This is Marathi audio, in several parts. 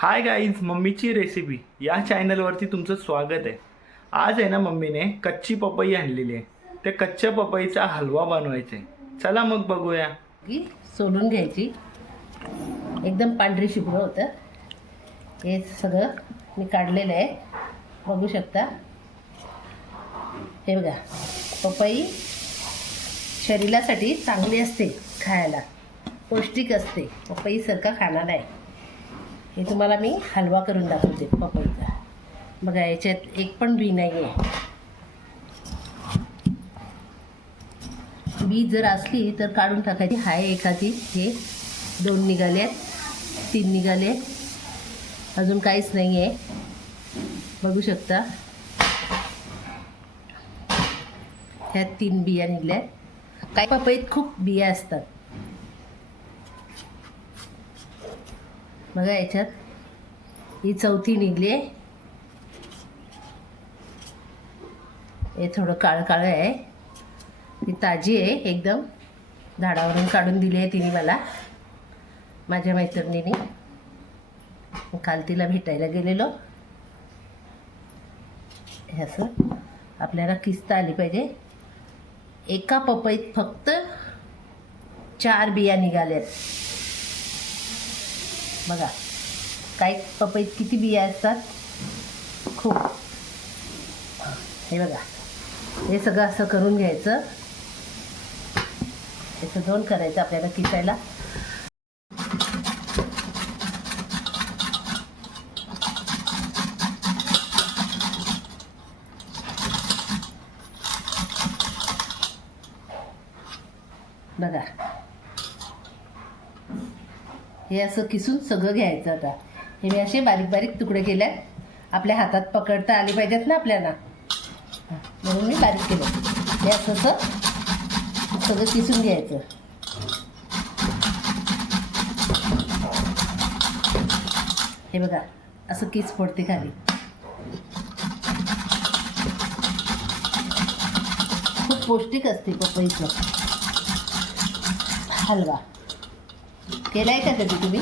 हाय गाईज मम्मीची रेसिपी या चॅनलवरती तुमचं स्वागत आहे. आज आहे ना मम्मीने कच्ची पपई आणलेली आहे. त्या कच्च्या पपईचा हलवा बनवायचा आहे. चला मग बघूया. की सोडून घ्यायची. एकदम पांढरी शुभ्र होतं. हे सगळं मी काढलेलं आहे. बघू शकता. हे बघा. पपई शरीरासाठी चांगली असते खायला. पौष्टिक असते. पपईसारखा खाणार नाही. हे तुम्हाला मी हलवा करून दाखवते पपईचा. बघा याच्यात एक पण बी नाही आहे बी जर असली तर काढून टाकायची. हाय एखादी. हे दोन निघाले आहेत तीन निघाले अजून काहीच नाही आहे बघू शकता. ह्यात तीन बिया निघल्या काही पपईत खूप बिया असतात. बघा याच्यात. ही चौथी निघली आहे. हे थोडं काळं काळं आहे. ती ताजी आहे एकदम. झाडावरून काढून दिली आहे तिने मला. माझ्या मैत्रिणीने. काल तिला भेटायला गेलेलो. हे असं आपल्याला किस्त आली पाहिजे. एका पपईत फक्त चार बिया निघाल्यात. बघा. काही पपईत किती बिया असतात? खूप. हे बघा. हे सगळं असं करून घ्यायचं. त्याचं दोन करायचं आपल्याला किसायला. बघा. हे असं किसून सगळं घ्यायचं आता. हे मी असे बारीक बारीक तुकडे केले आपल्या हातात पकडता आले पाहिजेत ना आपल्याला. म्हणून मी बारीक केलं. हे असं असं सगळं किसून घ्यायचं. हे बघा असं किस पडते खाली. खूप पौष्टिक असते पपईचं. हलवा. केला आहे का कधी तुम्ही?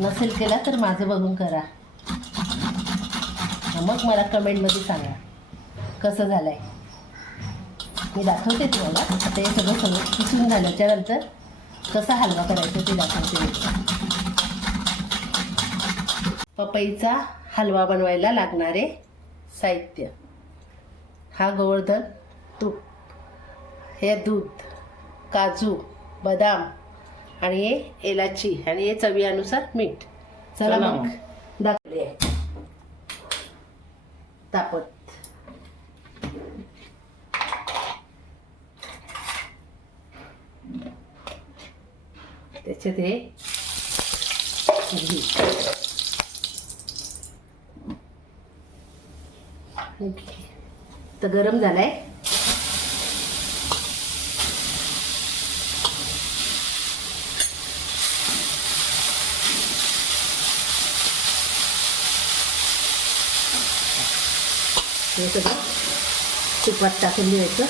नसेल केला तर माझं बघून करा. मग मला कमेंटमध्ये सांगा. कसं झालं आहे मी दाखवते तुम्हाला. आता हे सगळं सगळं किसून झाल्याच्यानंतर कसा हलवा करायचा ते दाखवते पपईचा हलवा बनवायला लागणारे साहित्य. हा गोवर्धन तूप. हे दूध काजू बदाम आणि हे एलाची आणि हे चवीनुसार मीठ. चला मग. दाखवले तापत त्याच्यात हे. तर गरम झालाय. हे सगळं तुपात टाकून द्यायचं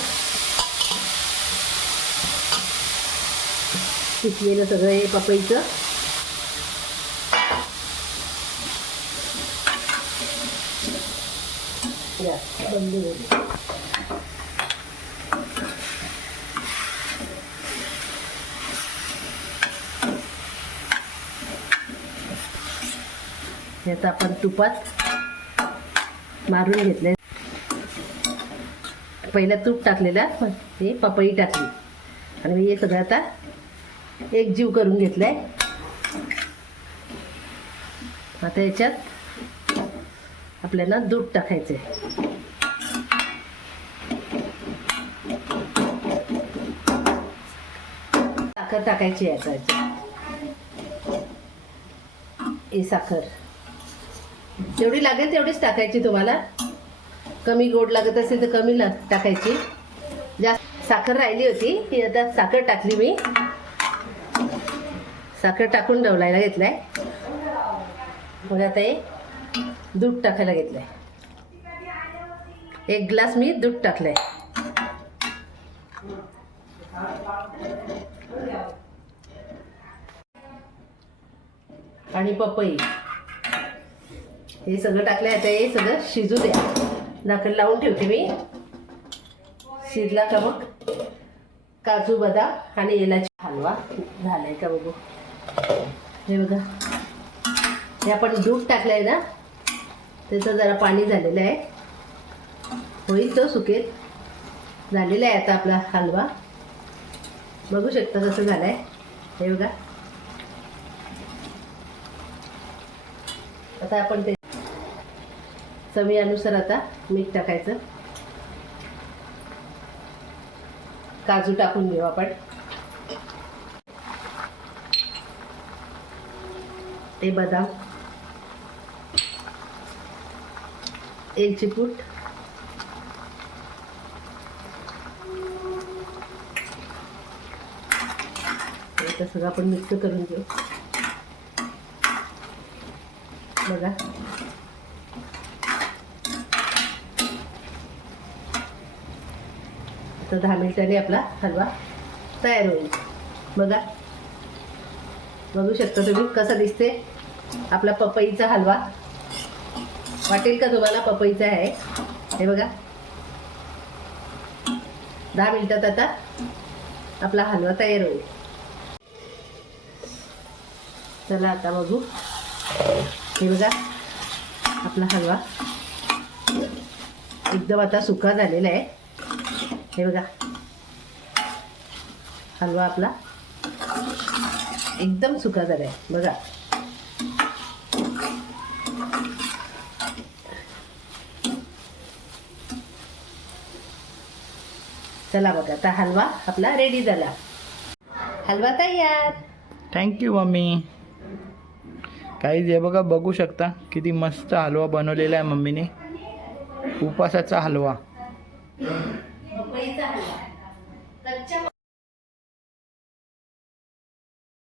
पिकलेलं सगळं हे पपईचं. गॅस आपण तुपात मारून घेतले पहिला तूप टाकलेला हे पपई टाकली. आणि मी हे सगळं आता एक जीव करून घेतलाय. आता याच्यात आपल्याला दूध टाकायचं आहे साखर टाकायची आहे आता ही साखर. जेवढी लागेल तेवढीच टाकायची तुम्हाला. कमी गोड लागत असेल तर कमी ला टाकायची. जास्त साखर राहिली होती ती आता साखर टाकली मी. साखर टाकून डवलायला घेतलाय. मग आता हे दूध टाकायला घेतलंय. एक ग्लास मी दूध टाकलंय. आणि पपई. हे सगळं टाकलं आता हे सगळं शिजू द्या. झाकण लावून ठेवते मी. शिजला का मग? काजू बदाम आणि इलायची हलवा झालाय का बघू. हे बघा. हे आपण दूध टाकलंय ना त्याचं जरा पाणी झालेलं आहे. होईल तो सुकेल. झालेला आहे आता आपला हलवा. बघू शकता कसं झालंय. हे बघा. आता आपण ते चवीनुसार आता मीठ टाकायचं. काजू टाकून घेऊ आपण. ते बदाम. एलची चिपूट आता सगळं आपण मिक्स करून घेऊ. बघा. आता दहा मिनिटांनी आपला हलवा तयार होईल. बघा. बघू शकता तुम्ही कसा दिसते आपला पपईचा हलवा. वाटेल का तुम्हाला? पपईचा आहे. हे बघा. दहा मिनिटात आता आपला हलवा तयार होईल. चला आता बघू. हे बघा. आपला हलवा एकदम आता सुका झालेला आहे. हे बघा. हलवा आपला एकदम सुका झाला आहे. बघा. चला बघा आता हलवा आपला रेडी झाला. हलवा तयार. Thank you mummy. काही जे बघा बघू शकता किती मस्त हलवा बनवलेला आहे मम्मीने. उपासाचा हलवा. पपईचा हलवा